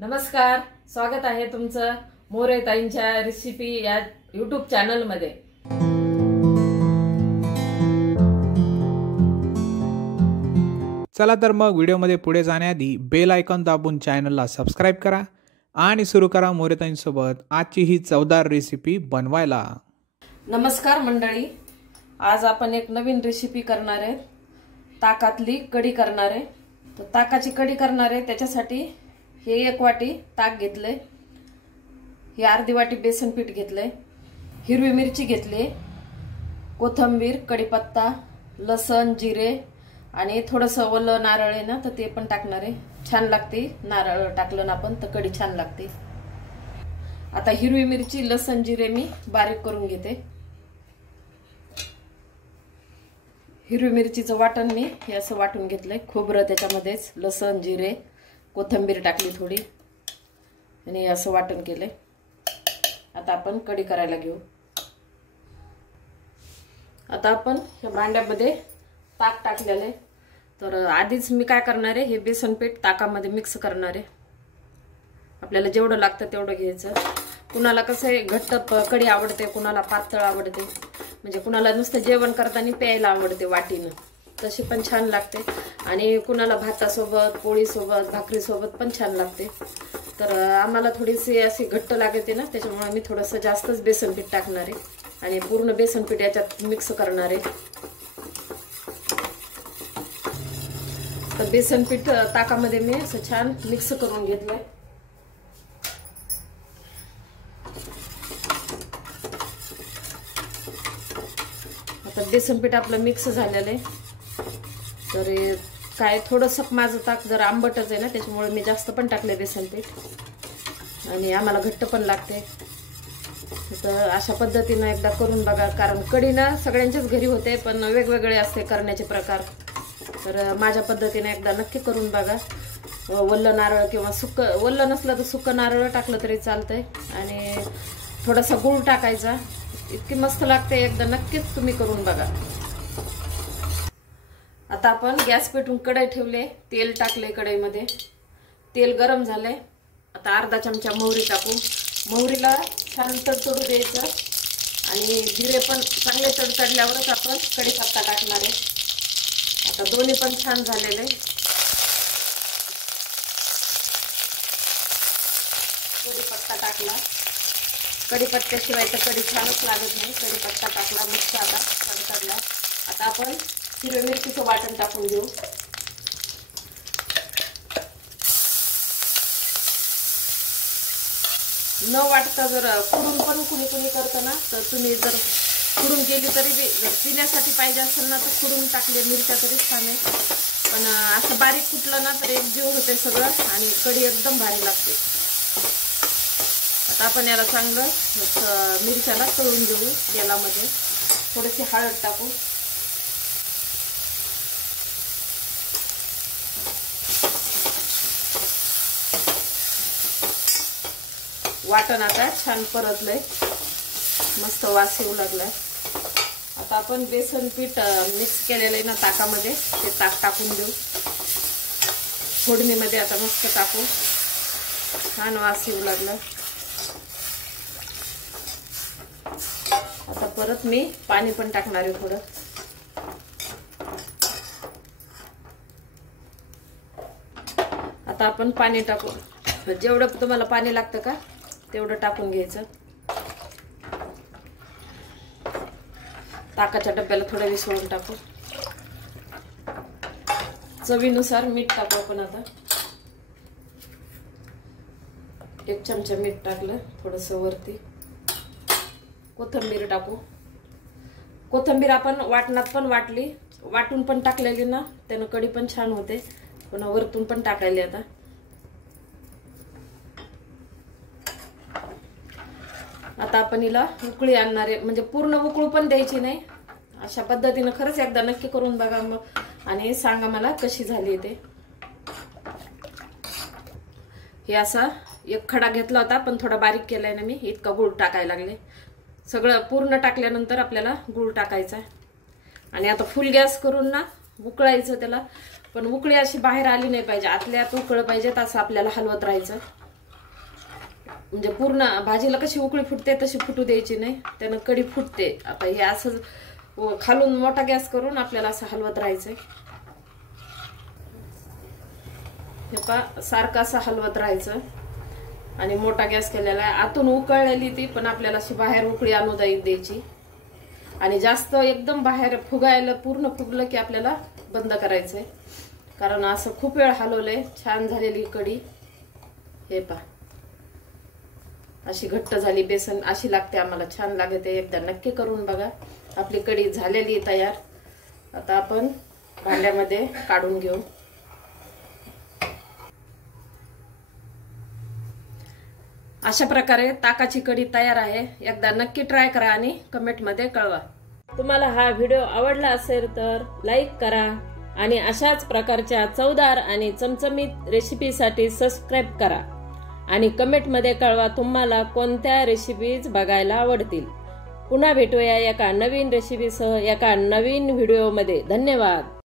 नमस्कार, स्वागत आहे तुमचं मोरेताईंच्या रेसिपी या YouTube चॅनल मध्ये। चला तर मग व्हिडिओमध्ये पुढे जाण्याआधी बेल आयकॉन दाबून चॅनलला सबस्क्राइब करा आणि सुरू करा मोरेताईंसोबत आजची ही चवदार रेसिपी बनवायला। नमस्कार मंडळी, आज आपण एक नवीन रेसिपी करणार आहे। ताकातली कढी करणार आहे। तर ताकाची कढी करणार आहे, त्याच्यासाठी हे 1 वाटी ताक घेतले, हे अर्धी वाटी बेसन पीठ घेतले, हिरवी मिरची घेतली, कोथिंबीर, कढीपत्ता, लसण, जिरे आणि थोडंसं ओलं नारळ आहे ना, तर ते पण टाकणार आहे। छान लागते नारळ टाकलं ना आपण तर कढी छान लागते। आता हिरवी मिरची, लसण, जिरे मी बारीक करून घेते। हिरवी मिरचीचं वाटण मी हे असं वाटून घेतलंय, खोबरं त्याच्यामध्येच, लसण, जिरे, कोथिंबीर टाकली थोडी आणि असं वाटण केले। आता आपण कढी करायला घेऊ। आता आपण या भांड्यामध्ये ताक टाकलेले, तर आधीच मी काय करणार आहे, हे बेसन पीठ ताकामध्ये मिक्स करणार आहे। आपल्याला जेवढं लागतं तेवढं घ्यायचं। कुणाला कसं आहे, घट्ट कढी आवडते, कुणाला पातळ आवडते, म्हणजे कुणाला नुसतं जेवण करताना प्यायला आवडते वाटीनं, तशी पण छान लागते। आणि कुणाला भातासोबत, पोळीसोबत, भाकरीसोबत पण छान लागते। तर आम्हाला थोडीशी अशी घट्ट लागते ना, त्याच्यामुळे मी थोडंसं जास्तच बेसन पीठ टाकणार आहे आणि पूर्ण बेसन पीठ याच्यात मिक्स करणार आहे। तर बेसन पीठ ताकामध्ये मी असं छान मिक्स करून घेतलंय। आता बेसन पीठ आपलं मिक्स झालेलं आहे। तर काय थोडंसं माझं ताक जर आंबटच आहे ना, त्याच्यामुळे मी जास्त पण टाकले बेसन पीठ आणि आम्हाला घट्ट पण लागते। तर अशा पद्धतीनं एकदा करून बघा, कारण कढी ना सगळ्यांच्याच घरी होते, पण वेगवेगळे असते करण्याचे प्रकार। तर माझ्या पद्धतीने एकदा नक्की करून बघा। वल्ल नारळ किंवा सुक्क, वल्ल नसलं तर सुक्क नारळ टाकलं तरी चालतंय आणि थोडासा गूळ टाकायचा, इतकी मस्त लागते। एकदा नक्कीच तुम्ही करून बघा। आता आपण गॅस पेटवून कढई ठेवले, तेल टाकले कढईमध्ये, तेल गरम झाले। आता अर्धा चमचा मोहरी टाकू, मोहरीला छान तडतडू द्यायचं आणि जिरे पण चांगले तडतडल्यावरच आपण कढीपत्ता टाकणार आहे। आता दोन्ही पण छान झालेले। कढीपत्ता टाकला, कढीपत्त्याशिवाय तर कढी छानच लागत नाही। कढीपत्ता टाकला, मस्त आता तडतडला। आता आपण हिरवी मिरचीचं वाटण टाकून देऊ। न वाटता जर खुडून पण कुणी करतं ना, तर तुम्ही जर खुडून केली तरी बी, जर पिण्यासाठी पाहिजे असेल ना तर खुडून टाकले मिरच्या तरी छान आहे। पण असं बारीक कुटलं ना तर एक जीव होते सगळं आणि कढी एकदम भारी लागते। आता आपण याला चांगलं मिरच्याला तळून घेऊ तेलामध्ये। थोडीशी हळद टाकू, वाटण आता छान परतलंय, मस्त वास येऊ लागलाय। आता आपण बेसन पीठ मिक्स केलेलं आहे ना ताकामध्ये, ते ताक टाकून देऊ फोडणीमध्ये। आता मस्त टाकू, छान वास येऊ लागला। आता परत मी पाणी पण टाकणार आहे थोडं। आता आपण पाणी टाकू, जेवढं तुम्हाला पाणी लागतं का तेवढं टाकून घ्यायचं। ताकाच्या डब्याला थोडं विसळून टाकू, चवीनुसार मीठ टाकू आपण। आता 1 चमचा मीठ टाकलं, थोडंसं वरती कोथिंबीर टाकू। कोथिंबीर आपण वाटणात पण वाटून पण टाकलेली ना, त्यानं कढी पण छान होते, पुन्हा वरतून पण टाकायली। आता आपण हिला उकळी आणणार आहे, म्हणजे पूर्ण उकळू पण द्यायची नाही। अशा पद्धतीने खरंच एकदा नक्की करून बघा मग आणि सांगा मला कशी झाली ते। हे असा एक खडा घेतला होता, पण थोडा बारीक केलाय ना मी, इतका गूळ टाकायला लागले। सगळं पूर्ण टाकल्यानंतर आपल्याला गूळ टाकायचा आणि आता फुल गॅस करून ना उकळायचं त्याला। पण उकळी अशी बाहेर आली नाही पाहिजे, आतल्या आत उकळ पाहिजे, असं आपल्याला हलवत राहायचं। म्हणजे पूर्ण भाजीला कशी उकळी फुटते तशी फुटू द्यायची नाही, त्यानं कढी फुटते. आता हे असं खालून मोठा गॅस करून आपल्याला असं हलवत राहायचंय. हे पहा सारखं असं हलवत राहायचं आणि मोठा गॅस केलेला आहे. आतून उकळलेली ती पण आपल्याला अशी बाहेर उकळी आणू द्यायची आणि जास्त एकदम बाहेर फुगायला पूर्ण फुगलं की आपल्याला बंद करायचंय, कारण असं खूप वेळ हलवलंय. छान झालेली कढी हे पहा अशी घट्ट झाली, बेसन अशी लागते आम्हाला, छान लागते. एकदा नक्की करून बघा. आपली कढी झालेली तयार. आता आपण भांड्यामध्ये काढून घेऊ. अशा प्रकारे ताकाची कढी तयार आहे. एकदा नक्की ट्राय करा आणि कमेंटमध्ये कळवा. तुम्हाला हा व्हिडिओ आवडला असेल तर लाईक करा आणि अशाच प्रकारच्या चवदार आणि चमचमीत रेसिपीसाठी सबस्क्राईब करा आणि कमेंटमध्ये कळवा तुम्हाला कोणत्या रेसिपीज बघायला आवडतील. पुन्हा भेटूया एका नवीन रेसिपीसह एका नवीन व्हिडिओमध्ये. धन्यवाद.